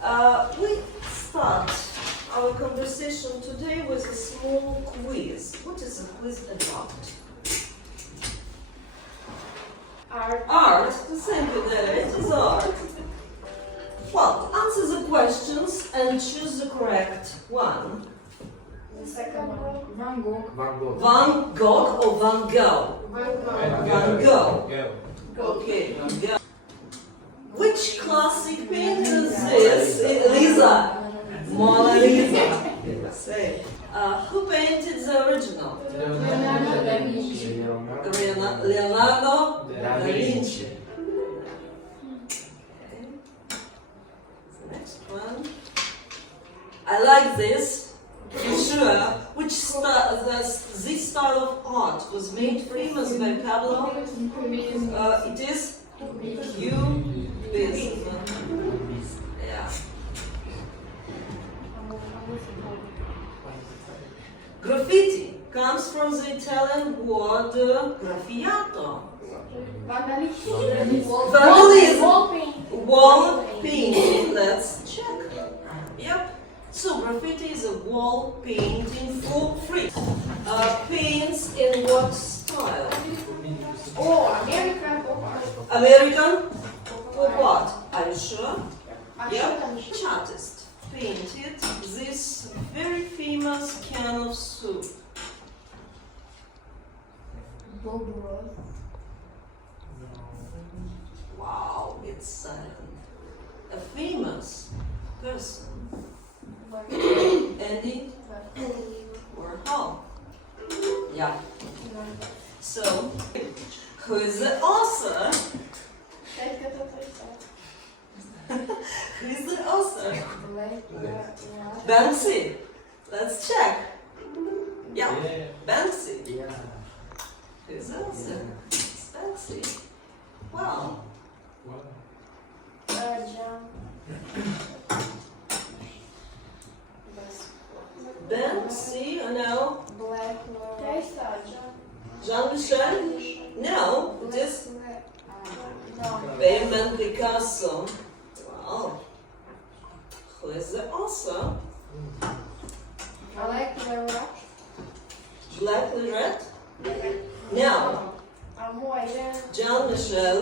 We start our conversation today with a small quiz. What is a quiz about? Art. Art. Thank you, Dele. It is art. Well, answer the questions and choose the correct one. The second one. Van Gogh. Van Gogh or Van Gogh? Van Gogh. Okay, Van Gogh. Which classic painter is this? Lisa. Mona Lisa. Say. Who painted the original? Leonardo da Vinci. Leonardo da Vinci. Okay. The next one. I like this. You sure? Which style? This style of art was made famous by Pablo. It is Cubism. Yeah. Graffiti comes from the Italian word graffiato. Vandalism. Wall painting. Let's check. Yep. So graffiti is a wall painting for free. Paints in what style? Oh, American pop art. American? For what? Are you sure? Yep. Which artist painted this very famous can of soup? Bob Ross. Wow, it's silent. A famous person. Andy Warhol. Yeah. So, who is the author? Who is the author? Banksy. Let's check. Yeah. Banksy. Who's the author? It's Banksy. Wow. Banksy, no. Jean-Michel? No, it is Payment Picasso. Wow. Who is the author? Black Red? No. Jean-Michel.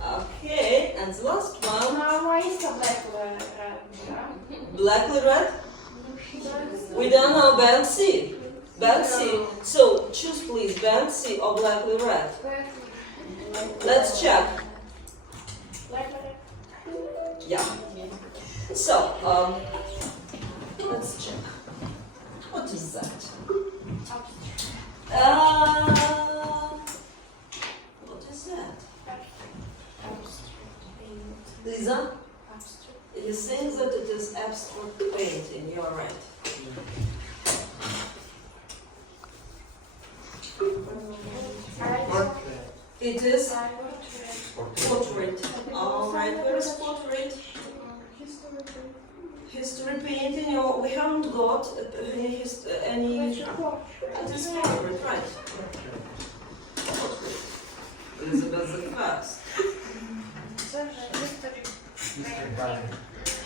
Okay, and the last one. Black Red? We don't know Banksy. Banksy. So choose please Banksy or Black Red. Let's check. Yeah. So let's check. What is that? What is that? Lisa? It is saying that it is abstract painting. You are right. It is portrait. All right. Where is portrait? History painting. No, we haven't got any. It is portrait, right? Elizabeth the First.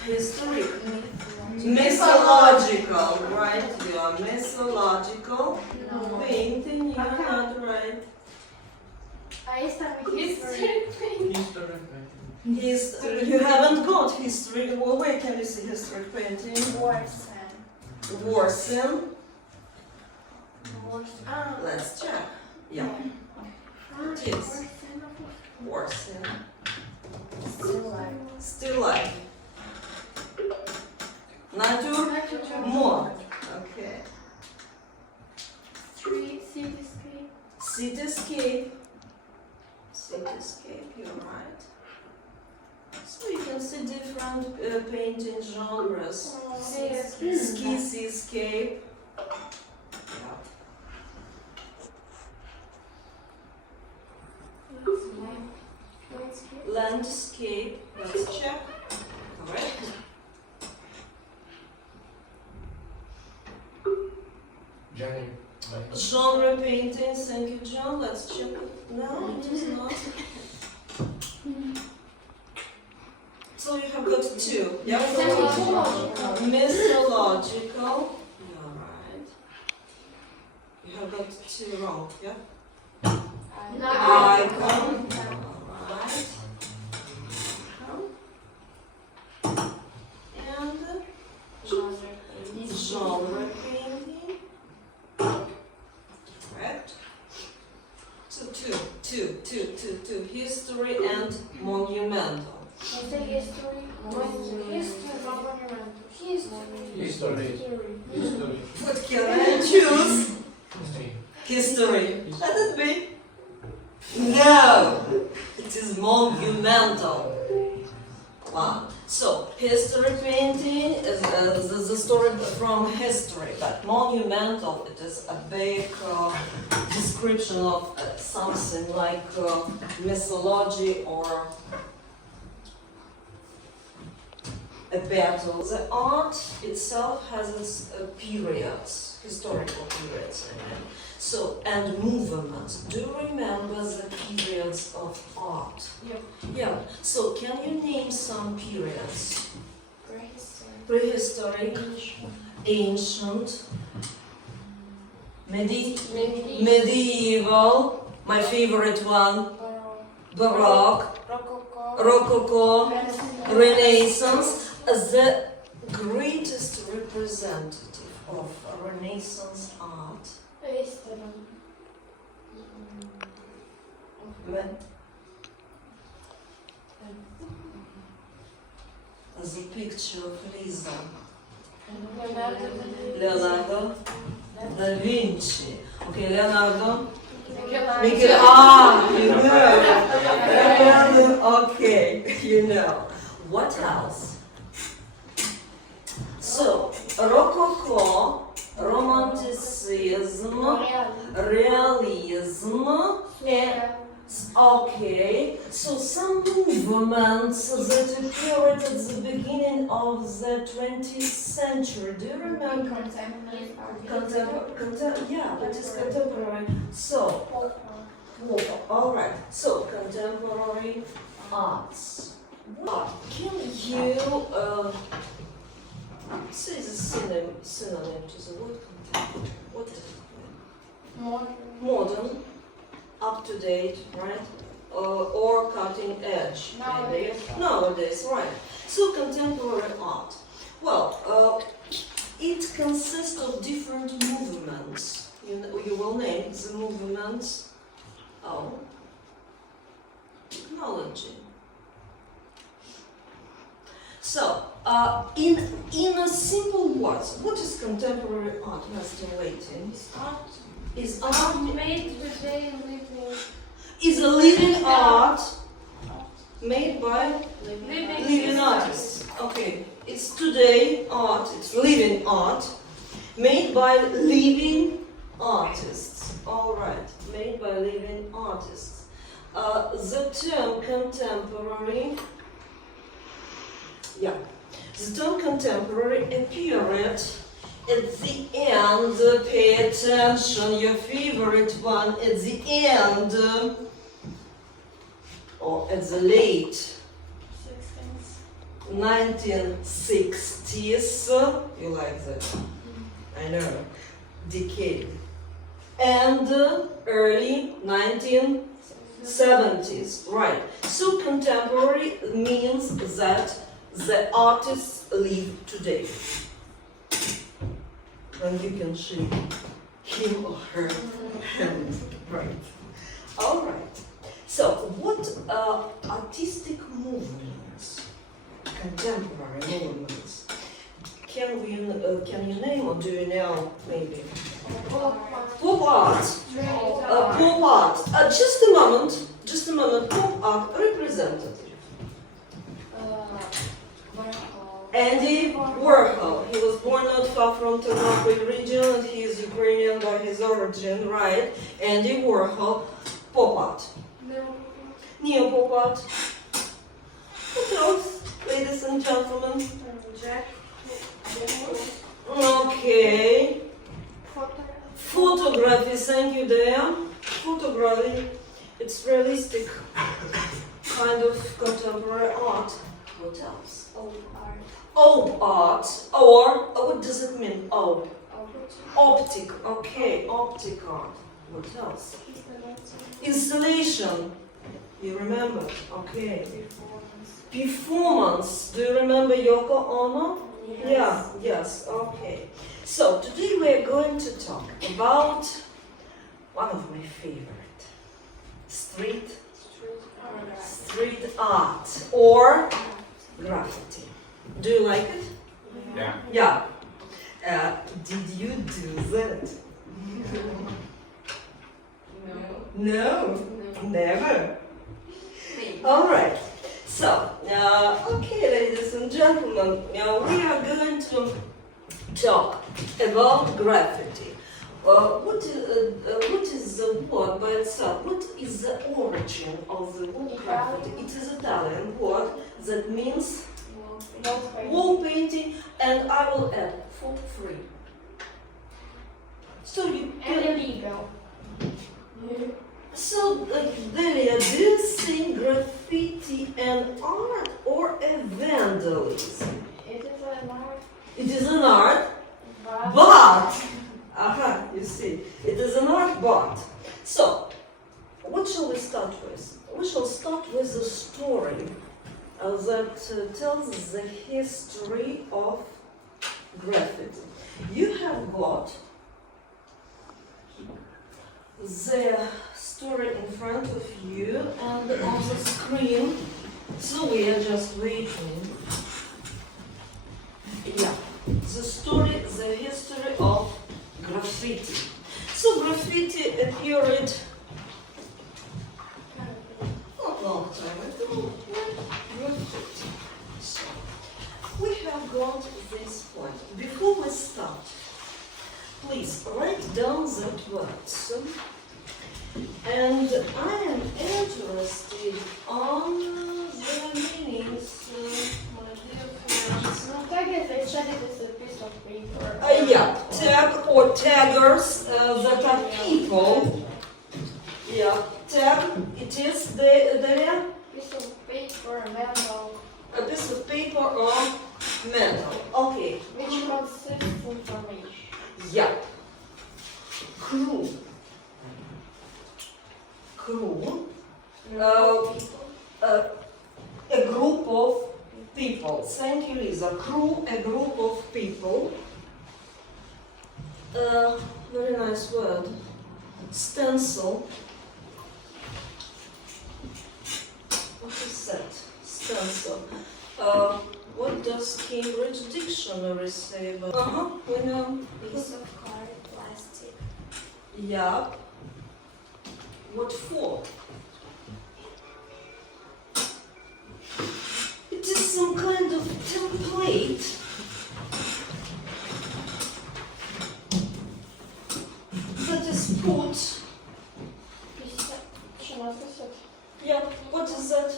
Historic. Mythological, right? You are mythological. Painting, you are not right. You haven't got history. Well, where can you see historic painting? Warsen. Let's check. Yeah. It is. Warsen. Still life. Nature. More. Okay. Cityscape. Cityscape, you're right. So you can see different painting genres. Skyscape. Landscape. Let's check. Correct. Genre painting. Thank you, John. Let's check. No, it is not. So you have got two. Yeah. Mythological. Mythological. Yeah, right. You have got two wrong. Yeah. Icon. Alright. And genre painting. Correct. So two. History and monumental. History. What can I choose? History. Let it be. No, it is monumental. Wow. So, history painting is the story from history, but monumental, it is a big description of something like mythology or a battle. The art itself has its periods, historical periods, I mean. So, and movements. Do you remember the periods of art? Yeah. So, can you name some periods? Prehistoric, ancient, medieval, my favorite one, Baroque, Rococo, Renaissance. The greatest representative of Renaissance art. The picture of Lisa. Leonardo da Vinci. Okay, Leonardo. Michel. Ah, you know. Leonardo. Okay, you know. What else? So, Rococo, Romanticism, Realism, and okay, so some movements that appeared at the beginning of the 20th century. Do you remember? Yeah, that is contemporary. So, all right. So, contemporary arts. Can you say the synonym to the word contemporary? What does it mean? Modern. Up to date, right? Or cutting edge, maybe. Nowadays, right? So contemporary art. Well, it consists of different movements. You will name the movements. Oh, technology. So, in a simple words, what is contemporary art? We are still waiting. Is art made today living. Is a living art made by living artists. Okay, it's today art, it's living art made by living artists. All right, made by living artists. The term contemporary, yeah, the term contemporary appeared at the end, pay attention, your favorite one, at the end, or at the late 1960s, you like that, I know, decade, and early 1970s, right. So contemporary means that the artists live today. And you can shake him or her hand, right? All right. So, what artistic movements, contemporary movements, can you name or do you know maybe? Pop art. Pop art. Just a moment. Pop art representative. Andy Warhol. He was born not far from Ternopil region and he is Ukrainian by his origin, right? Andy Warhol, pop art. Neo-pop art. What else, ladies and gentlemen? Okay. Photography, thank you, Dea. Photography, it's realistic kind of contemporary art. What else? Old art. Old art, or what does it mean? Old. Old. Optic. Okay, optic art. What else? Installation. Installation. You remember? Okay. Performance. Performance. Do you remember Yoko Ono? Yes. Yeah, yes, okay. So today we are going to talk about one of my favorite, street art or graffiti. Do you like it? Yeah. Yeah. Did you do that? No. No, No. never. All right. So, okay, ladies and gentlemen, we are going to talk about graffiti. What is the word by itself? What is the origin of the word graffiti? It is Italian word that means wall painting, and I will add for free. So you And can. illegal. So, Delia, do you think graffiti an art or a vandalism? It is an art. It is an art, But but, aha, you see, it is an art, but. So, what shall we start with? We shall start with a story that tells the history of graffiti. You have got the story in front of you and on the screen, so we are just waiting. Yeah, the story, the history of graffiti. So graffiti appeared not a long time ago. Graffiti. So we have got this point. Before we start, please write down that words. And I am interested on the meanings, my dear friends. no, tag is I said it is a piece of paper. Yeah, tag or taggers that are people. Yeah, tag, it is the Piece of paper, metal, a piece of paper or metal. Okay, which consists information. yeah. Crew. Crew. A group of people. Thank you, Lisa. Crew, a group of people. Very nice word. Stencil. What is that? Stencil. What does Cambridge Dictionary say about? We know. Piece of card, plastic. Yeah. What for? It is some kind of template that is put. Yeah, what is that?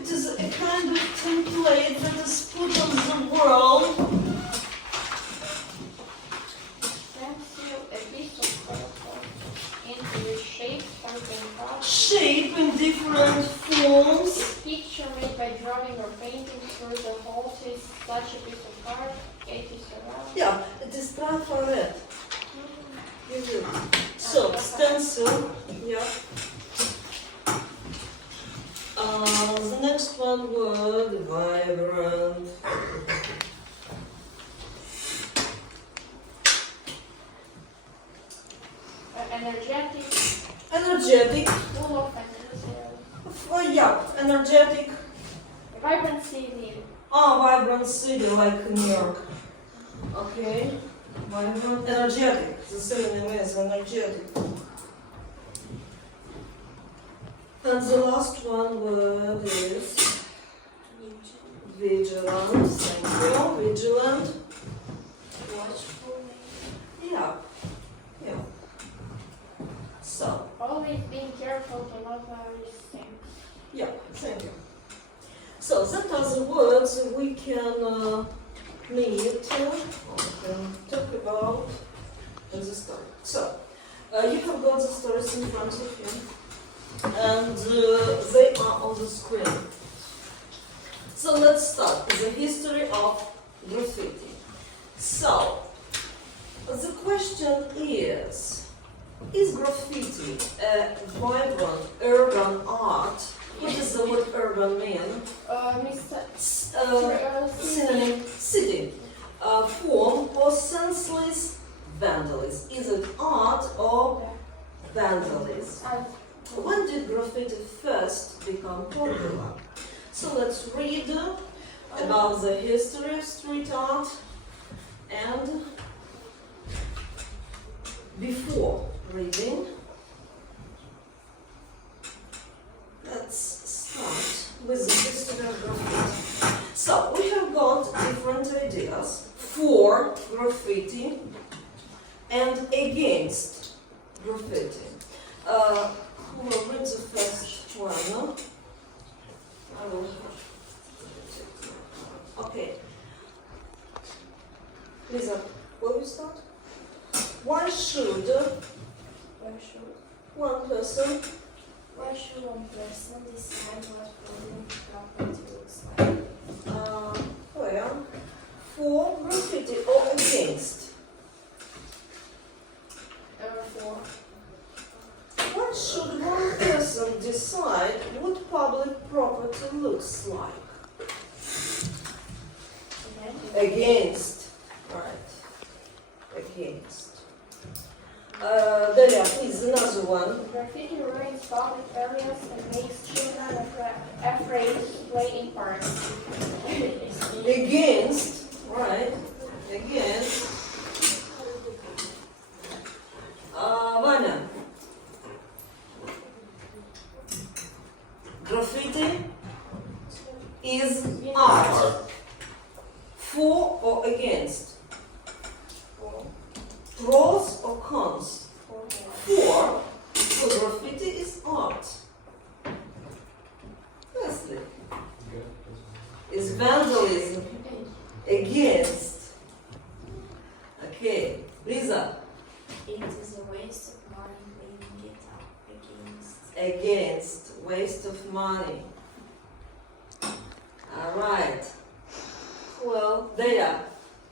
It is a kind of template that is put on the world. Stencil, a piece of cardboard into a shape, something cut. Shape in different forms. A picture made by drawing or painting through the holes is such a piece of art. It is around. Yeah, it is transparent. You do. So, stencil, yeah. The next one word, vibrant. Energetic, Energetic. full of enthusiasm. Yeah, energetic. Vibrancy, new. Vibrant city like New York. Okay. Vibrant, energetic. The synonym is energetic. And the last one word is vigilant. Thank you. Vigilant. Watchful. Yeah. Yeah. So, Always being careful to not notice things. yeah, thank you. So, that are the words we can meet and talk about in the story. So, you have got the stories in front of you, and they are on the screen. So let's start with the history of graffiti. So, the question is graffiti a vibrant urban art? What does the word urban mean? Synonym, city. Form or senseless vandalism? Is it art or vandalism? When did graffiti first become popular? So let's read about the history of street art and before reading, let's start with the history of graffiti. So we have got different ideas for graffiti and against graffiti. Who will read the first one? I will have. Okay. Lisa, will you start? Why should one person decide what building property looks like? well, for graffiti or against? For. Why should one person decide what public property looks like? Against. Right. Against. Dalia, please, another one. Graffiti ruins public areas and makes children afraid to play in parks. Against. Right. Against. Vanya. Graffiti is art. For or against? Pros or cons? For. So graffiti is art. Leslie. Is vandalism. Against. Okay. Lisa. It is a waste of money cleaning it up. Against. Against. Waste of money. Alright. Well, they are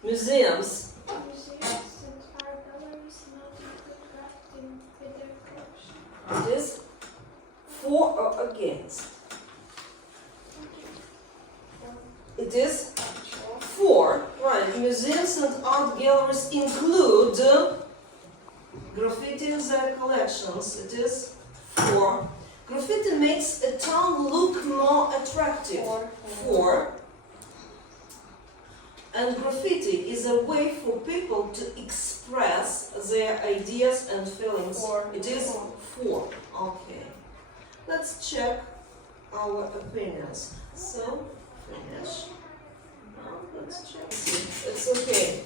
museums. Museums and art galleries not include crafting with their collection. It is for or against? It is for. Right. Museums and art galleries include graffiti in their collections. It is for. Graffiti makes a town look more attractive. For. And graffiti is a way for people to express their ideas and feelings. It is for. Okay. Let's check our opinions. So, finish. Now, let's check. It's okay.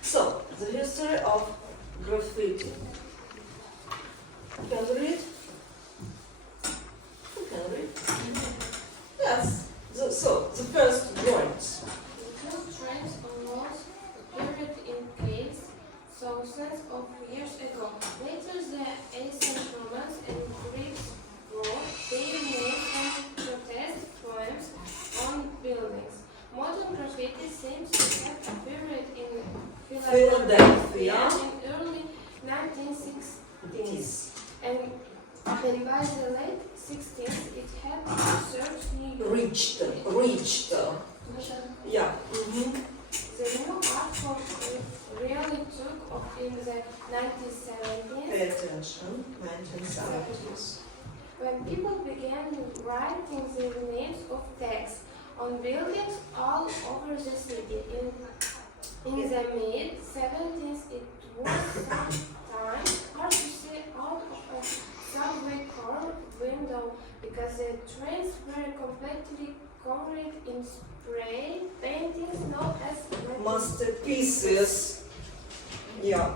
So, the history of graffiti. Can you read? Who can read? Yes. So, the first drawings. Trends on walls appeared in caves thousands of years ago. Later, the ancient Romans and Greeks wrote their names and protest poems on buildings. Modern graffiti seems to have appeared in Philadelphia in early 1960s, and by the late 60s, it had researched Reached. Yeah. The new art form really took off in the 1970s. Pay attention. 1970s. When people began writing the names of text on buildings all over the city. In the mid-70s, it was sometimes hard to see out of a subway car window because the trains were completely covered in spray paintings known as Masterpieces. Yeah.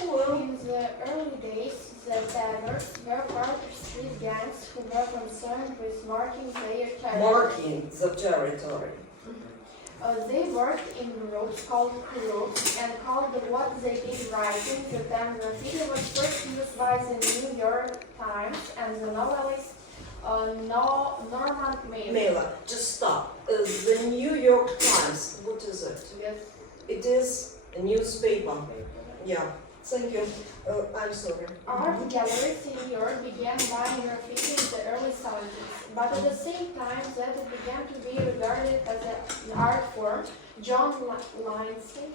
Well, in the early days, the taggers were part of street gangs who were concerned with marking their territory. marking the territory. They worked in groups called crews and called what they did writing to them. Graffiti was first used by the New York Times and the novelist Norman Mailer. Mailer. Just stop. The New York Times. What is it? Yes. It is a newspaper. Yeah. Thank you. I'm sorry. Art galleries in New York began buying graffiti in the early 70s, but at the same time that it began to be regarded as an art form, John Lindsay,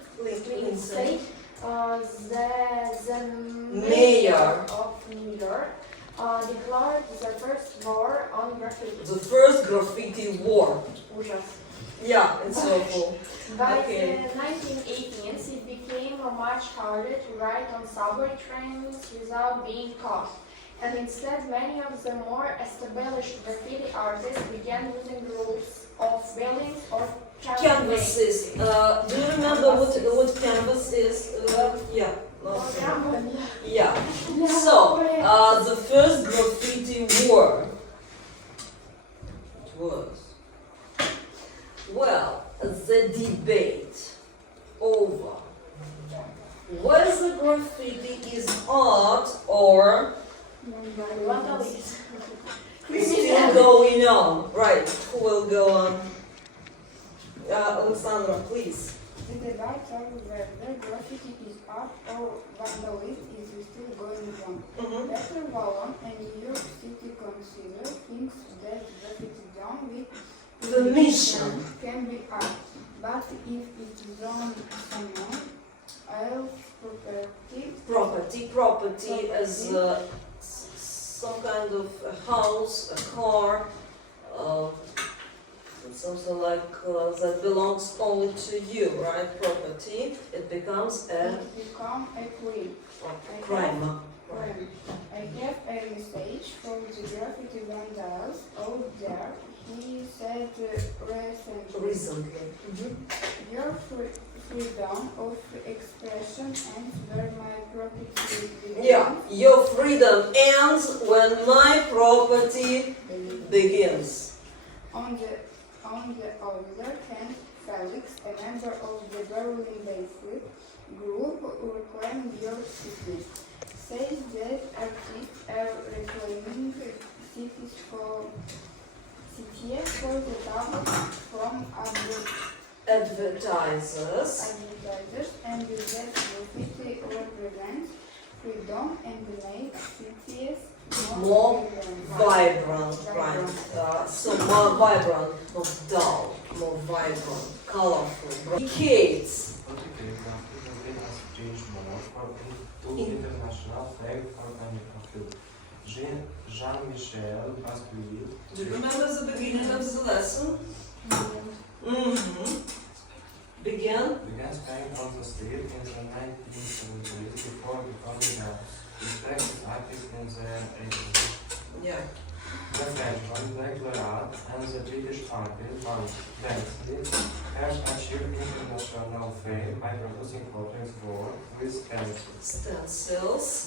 the mayor of New York, declared the first war on graffiti. The first graffiti war. Ужас. Yeah, it's awful. By Okay. the 1918s, it became much harder to write on subway trains without being caught. And instead, many of the more established graffiti artists began using rules of buildings or Canvases. Do you remember what canvas is? Yeah. Yeah. So, the first graffiti war was, well, the debate over whether graffiti is art or is still going on. Right, who will go on? Alexandra, please. The debate over whether graffiti is art or vandalism is still going on. Peter Wallon, a New York City councillor, thinks that graffiti done with Permission. can be art, but if it is done someone else's Property as some kind of a house, a car, something like that belongs only to you, right? Property. It becomes a become a crime. I have a message for the graffiti vandals out there. He said recently. Your freedom of expression ends where my property begins. Yeah, your freedom ends when my property begins. On the other hand, Felix, a member of the Berlin-based group Reclaim Your City, says that artists are reclaiming cities for the public from Advertisers. and that graffiti represents freedom and makes cities More vibrant, right? So more vibrant, not dull, more vibrant, colorful, bright. Decades. International flag for Jean-Michel Basquiat. Do you remember the beginning of the lesson? Began Began playing on the street in the 1970s before becoming a respected artist in the 80s. Yeah. The French one, regular art, and the British artist Van Bensley has achieved international fame by producing portraits work with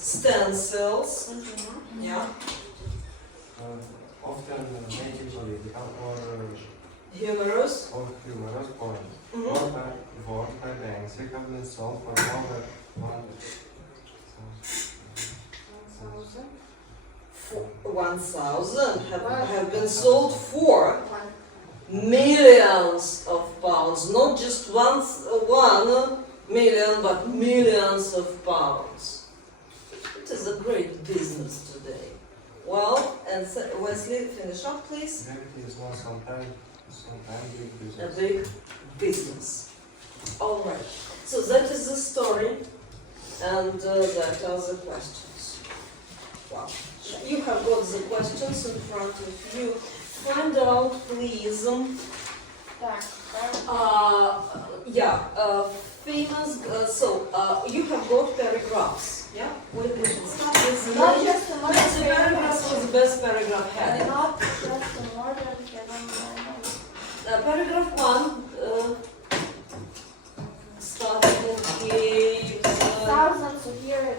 Stencils. Yeah. Often making political or Humorous. humorous poems. Work by Banksy have been sold for over 1,000 have been sold for millions of pounds, not just 1 million, but millions of pounds. It is a great business today. Well, and Wesley, finish up, please. Reality is not sometimes big A business. big business. All right. So that is the story, and that are the questions. Wow. You have got the questions in front of you. Find out, please. Famous. You have got paragraphs. Yeah. We should start with the Not just the Which paragraph was the best paragraph had? Not just the modern Paragraph 1. Starting caves. thousands of years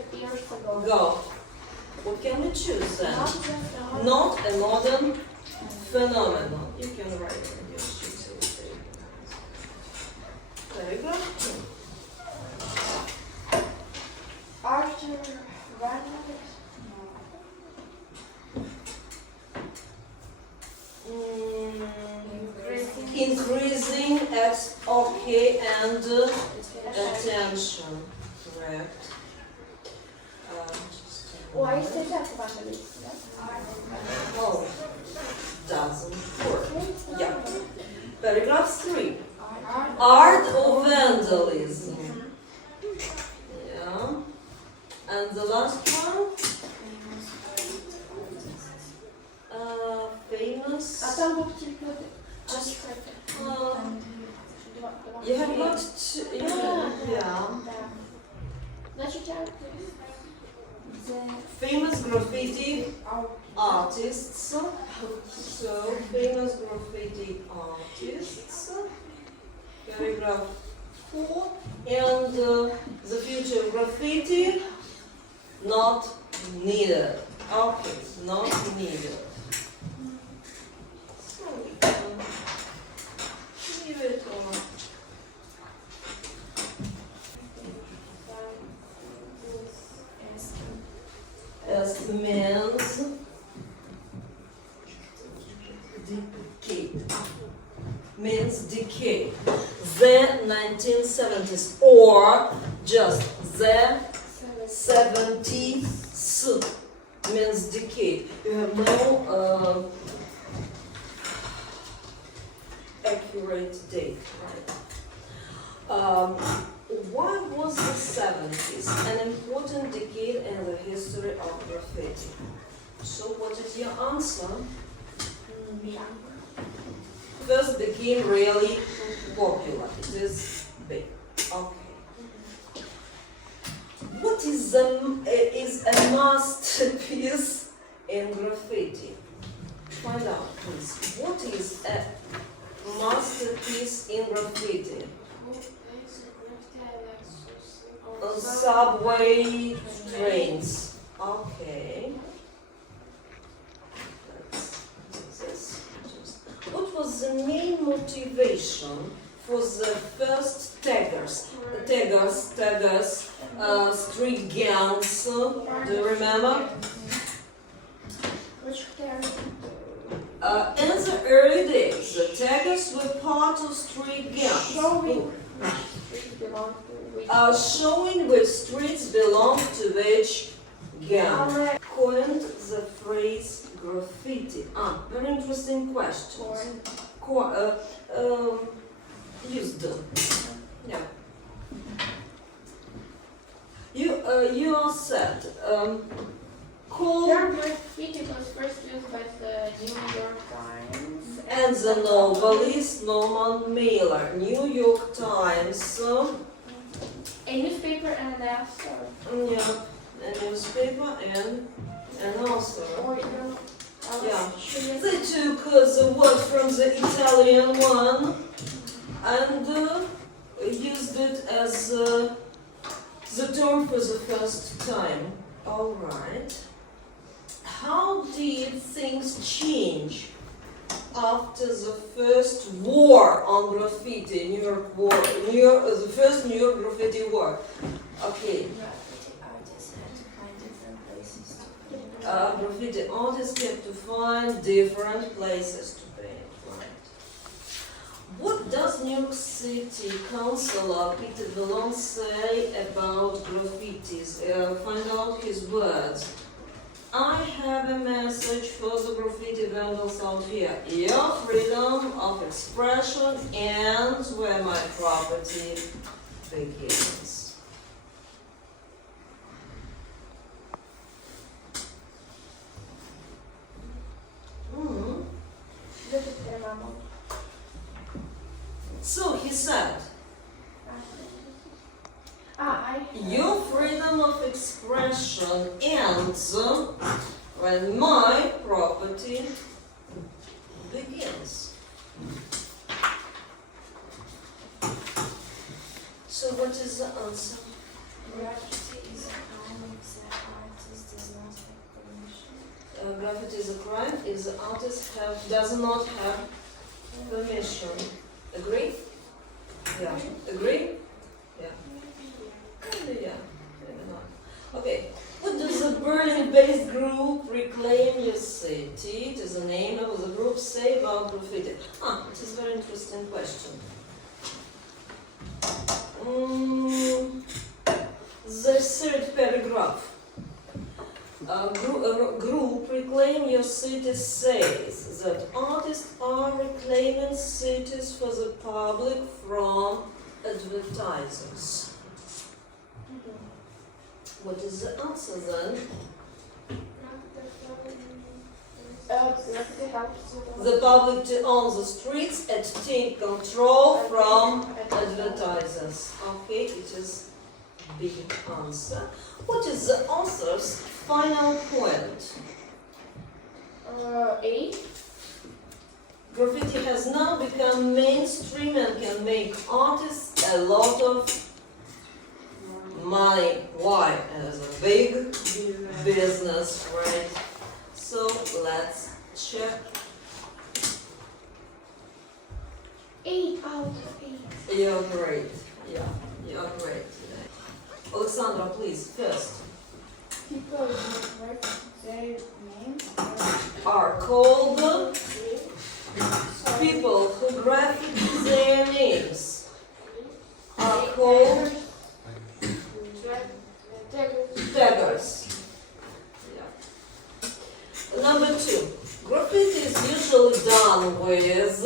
ago. Go. What can we choose then? Not just the modern. Not a modern phenomenon. You can write it in your sheet. Paragraph 2. Arthur Van Yes, okay, and attention. Correct. O, aici deja cu vandalism, da? Oh, doesn't work. Yeah. Paragraph 3. Art or vandalism. Yeah. And the last one? Famous. A tam był tylko... You have got to, yeah. Значить, я... Famous graffiti artists. So, famous graffiti artists. Paragraph 4. And the future graffiti, not needed. Okay, not needed. So, leave it on. As means decay. Means decay. The 1970s or just the 70s means decay. You have no accurate date, right? Why was the 70s an important decade in the history of graffiti? So what is your answer? First became really popular. It is big. Okay. What is a masterpiece in graffiti? Find out, please. What is a masterpiece in graffiti? On subway trains. Okay. What was the main motivation for the first taggers, street gangs? Do you remember? Which character? In the early days, the taggers were part of street gangs. Showing which streets belong to which gang. Coined the phrase graffiti. Very interesting question. Used. Yeah. You are said. Graffiti was first used by the New York Times and the novelist Norman Mailer. New York Times. a newspaper and an author. Yeah, a newspaper and an author. Or Yeah. They took the word from the Italian one and used it as the term for the first time. All right. How did things change after the first war on graffiti, New York War, the first New York graffiti war? Okay. Graffiti artists had to find different places to paint, right? What does New York City Councilor Peter Vallon say about graffitis? Find out his words. I have a message for the graffiti vandals out here. Your freedom of expression ends where my property begins. So he said, your freedom of expression ends when my property begins. So what is the answer? Graffiti is a crime if the artist does not have permission. Graffiti is a crime if the artist does not have permission. Agree? Yeah. Agree? Yeah. Yeah. Maybe not. Okay. What does the Berlin-based group Reclaim Your City, it is the name of the group, say about graffiti? It is a very interesting question. group Reclaim Your City says that artists are reclaiming cities for the public from advertisers. What is the answer then? The public to own the streets and take control from advertisers. Okay, it is big answer. What is the author's final point? A. Graffiti has now become mainstream and can make artists a lot of money. Why? As a big business, right? So let's check. 8 out of 8. You're great. Yeah, you're great. Alexandra, please, first. People who write their names Are called people who graffiti their names are called taggers. Yeah. Number 2. Graffiti is usually done with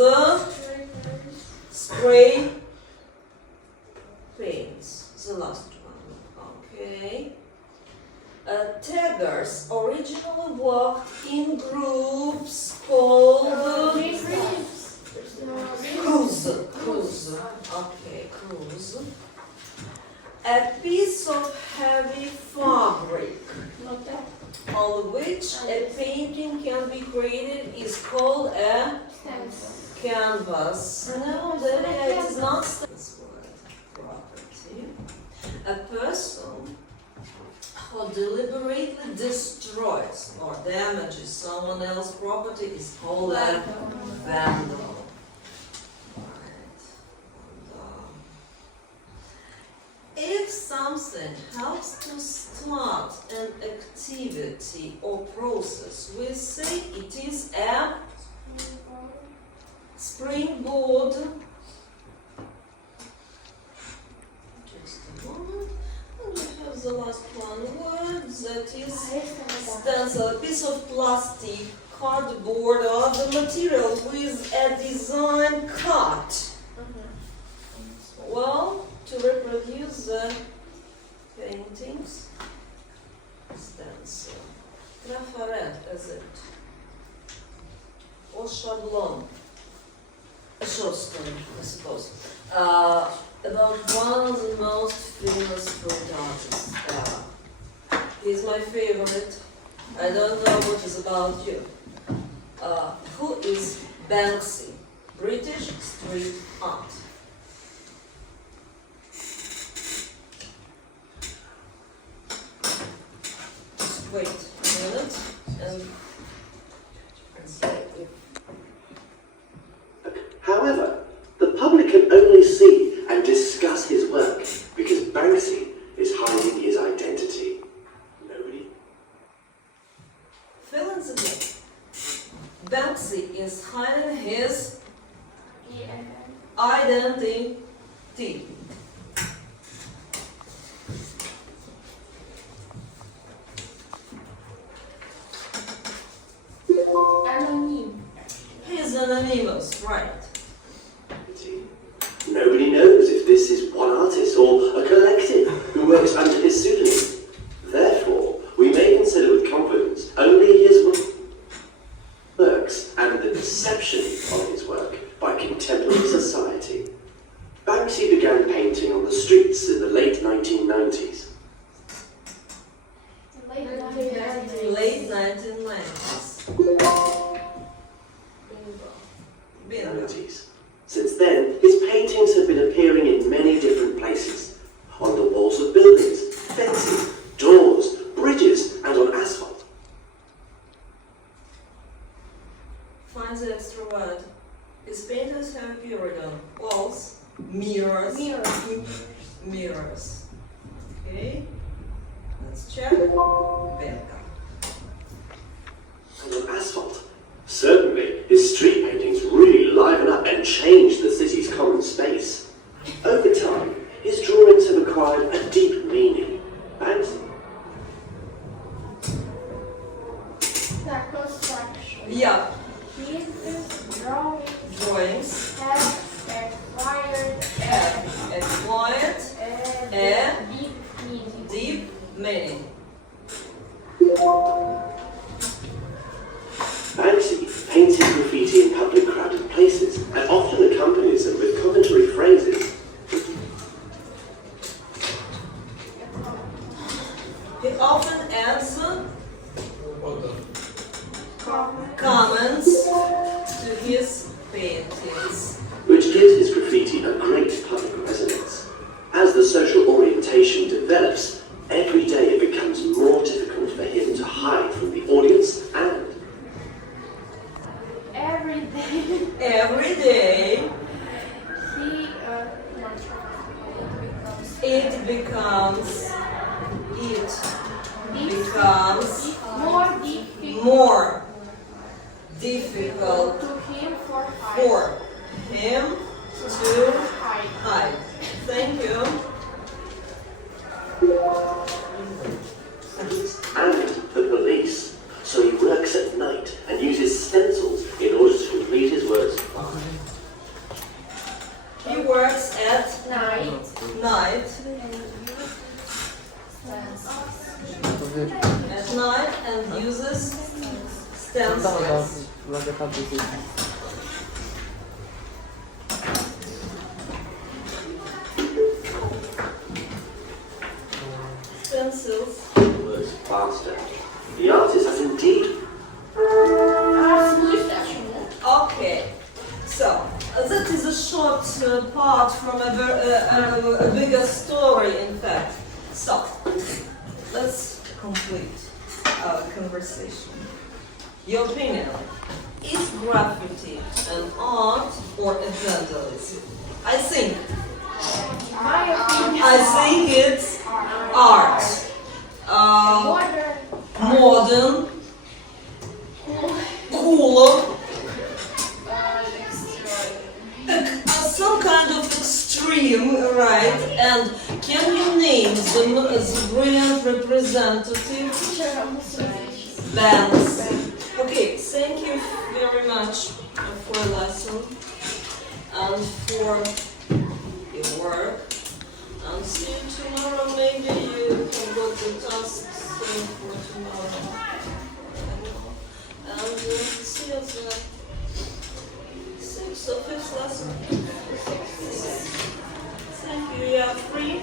spray paints. The last one. Okay. Taggers originally worked in groups called crews. Okay, crews. A piece of heavy fabric on which a painting can be created is called a canvas. No, it is not this word. Property. A person who deliberately destroys or damages someone else's property is called a vandal. If something helps to start an activity or process, we say it is a springboard. Just a moment. And we have the last one word that is stencil, a piece of plastic, cardboard, or other material with a design cut. Well, to reproduce the paintings, stencil, trafaret is it, or shablon, a short story, I suppose, about one of the most famous street artists ever. He's my favorite. I don't know what is about you. Who is Banksy? British street art. Wait a minute and see if... However, the public can only see and discuss his work because Banksy is hiding his identity. Nobody? Fill in the blank. Banksy is hiding his identity. Anonym. He's anonymous, right? Nobody knows if this is one artist or a collective who works under his pseudonym. Therefore, we may consider with confidence only his works and the perception of his work by contemporary society. Banksy began painting on the streets in the late 1990s. Late 1990s. Bingo. Since then, his paintings have been appearing in many different places. On the walls of buildings, fences, doors, bridges, and on asphalt. Find the extra word. His paintings have appeared on walls, mirrors. Mirrors. Okay. Let's check. Bingo. And on asphalt. Certainly, his street paintings really liven up and change the city's common space. Over time, his drawings have acquired a deep meaning. Banksy It becomes more difficult for him to hide. Thank you. And the police. So he works at night and uses stencils in order to complete his words. He works at Night. And uses stencils. Stencils. Words faster. The artist has indeed. Okay, so that is a short part from a bigger story, in fact. So let's complete our conversation. Your opinion: is graffiti an art or a vandalism? I think it's art. Modern, cooler, some kind of extreme, right? And can you name the brilliant representative bands? Okay, thank you very much for a lesson and for your work. And see you tomorrow. Maybe you can go to tasks for tomorrow. And see you at the 6th or 5th lesson. Thank you. You are free.